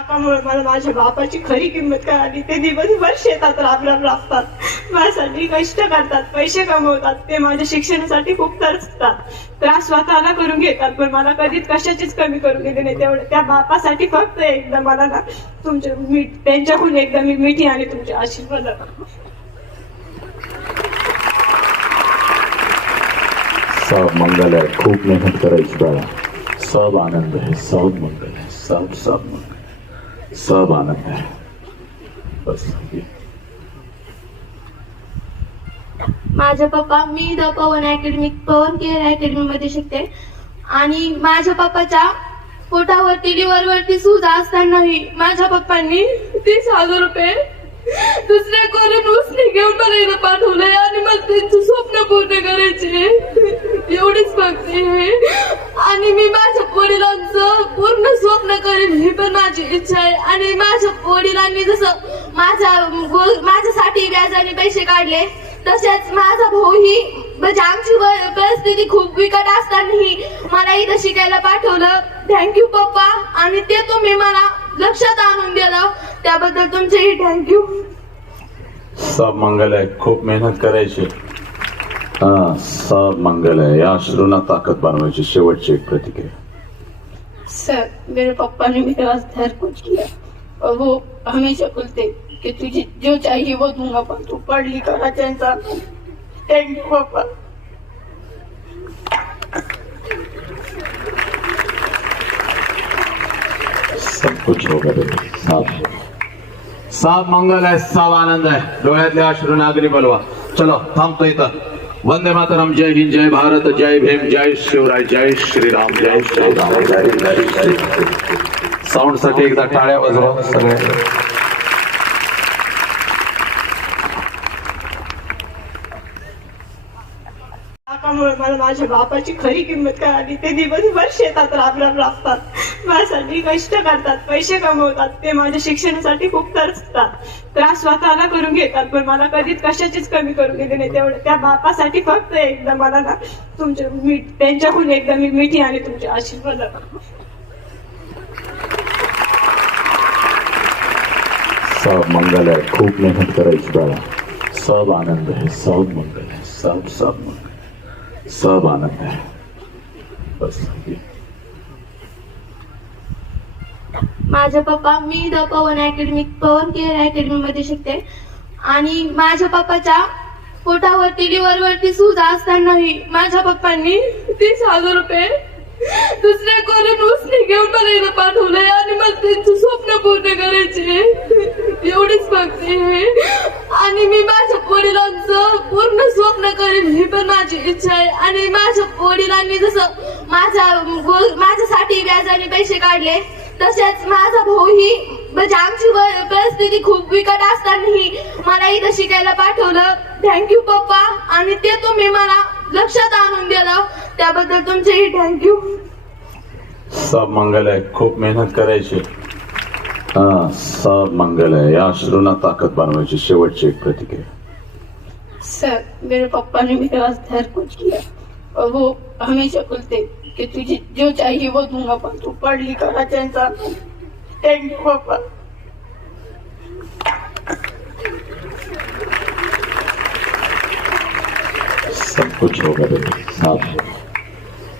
काकामुळे मला माझ्या बापाची खरी किंमत कळाली. ते दिवसभर शेतात राब राब राबतात. माझ्यासाठी कष्ट करतात पैसे कमवतात. ते माझ्या शिक्षणासाठी खूप तरसतात. त्रास स्वतःला करून घेतात पण मला कधीच कशाचीच कमी करून दिली नाही. तेवढं त्या बापासाठी फक्त एकदा मला ना तुमच्या मी त्यांच्याकडून एकदा मी मिठी आणि तुमच्या आशीर्वाद सब मंगल आहे. खूप मेहनत करायची बाळा. सब आनंद आहे. सब मंगल आहे. सब सब मंगल. सब आनंद है बस माझे पप्पा मी the Pawan academy Pawan care academy मध्ये शिकते. आणि माझ्या पप्पाच्या पोटावरती लिव्हर वरती सूज असतानाही माझ्या पप्पांनी तीस हजार रुपये दुसऱ्या करून उसने घेऊन मला इथं पाठवलंय आणि मला त्यांचे स्वप्न पूर्ण करायचे एवढीच मागणी आहे. ही पण माझी इच्छा आहे. आणि माझ्या वडिलांनी जसं माझ्या गो- माझ्यासाठी व्याजाने पैसे काढले तसेच माझा भाऊही म्हणजे आमची परिस्थिती खूप बिकट असतानाही मला इथं शिकायला पाठवलं. थँक्यू पप्पा. आणि ते तुम्ही मला लक्षात आणून दिलं. त्याबद्दल तुमचेही थँक्यू सब मंगल आहे खूप मेहनत करायची. हा सब मंगल आहे या अश्रूंना ताकद बनवायची. शेवटची एक प्रतिक्रिया. सर, मेरे पापा ने मेरा धैर्य कुछ किया और वो हमेशा बोलते कि तुझे जो चाहिए वो दूँगा, पर तू पढ़ लिखा अच्छा इंसान थैंक यू पापा। सब कुछ होगा बेटे सब सब मंगल है सब आनंद है। डोळ्यातल्या अश्रूंना अग्नी बोलवा। चलो थांबतो इथं वंदे मातरम जय हिंद जय भारत जय भीम जय शिवराय जय श्रीराम जय श्रीराम. जय जय श्री साऊंडसाठी एकदा टाळ्या वाजवा सगळे काकामुळे मला माझ्या बापाची खरी किंमत कळाली. ते दिवसभर शेतात राब राब राबतात. माझ्यासाठी कष्ट करतात पैसे कमवतात. ते माझ्या शिक्षणासाठी खूप तरसतात. त्रास स्वतःला करून घेतात पण मला कधीच कशाचीच कमी करून दिली नाही. तेवढं त्या बापासाठी फक्त एकदा मला ना तुमच्या मी त्यांच्याकडून एकदा मी मिठी आणि तुमचे आशीर्वाद सब मंगल है खूब मेहनत करायची बाळा. सब आनंद है सब मंगल है सब सब मंगल सब आनंद है बस माझे पप्पा मी the Pawan academy Pawan care academy मध्ये शिकते. आणि माझ्या पप्पाच्या पोटावरती लिव्हर वरती सूज असतानाही माझ्या पप्पांनी तीस हजार रुपये दुसऱ्या करून उसने घेऊन मला इथं पाठवलंय आणि मला त्यांचे स्वप्न पूर्ण करायचे एवढीच भक्ती आहे आणि मी माझ्या वडिलांचं पूर्ण स्वप्न करेन ही पण माझी इच्छा आहे. आणि माझ्या वडिलांनी जसं माझ्या माझ्यासाठी व्याजाने पैसे काढले तसेच माझा भाऊही म्हणजे आमची परिस्थिती खूप बिकट असतानाही मला इथं शिकायला पाठवलं. थँक्यू पप्पा. आणि ते तुम्ही मला लक्षात आणून दिलं. त्याबद्दल तुमचेही थँक्यू सब मंगल आहे खूप मेहनत करायची. हा सब मंगल आहे या अश्रूंना ताकद बनवायची शेवटची एक प्रतिक्रिया. सर, मेरे पापा ने मेरे मेरा धैर्य कुछ किया और वो हमेशा बोलते कि तुझे जो चाहिए वो दूँगा, पर तू पढ़ लिखा अच्छा इंसान थैंक यू पापा। सब कुछ होगा सब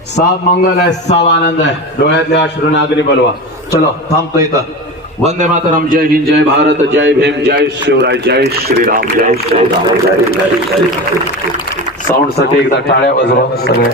सब मंगल है सब आनंद है। डोळ्यातल्या अश्रूंना अग्नी बोलवा। चलो, थांबतो इथं। वंदे मातरम जय हिंद जय भारत जय भीम जय शिवराय जय श्रीराम जय श्रीराम. जय साऊंडसाठी एकदा टाळ्या वाजवा सगळे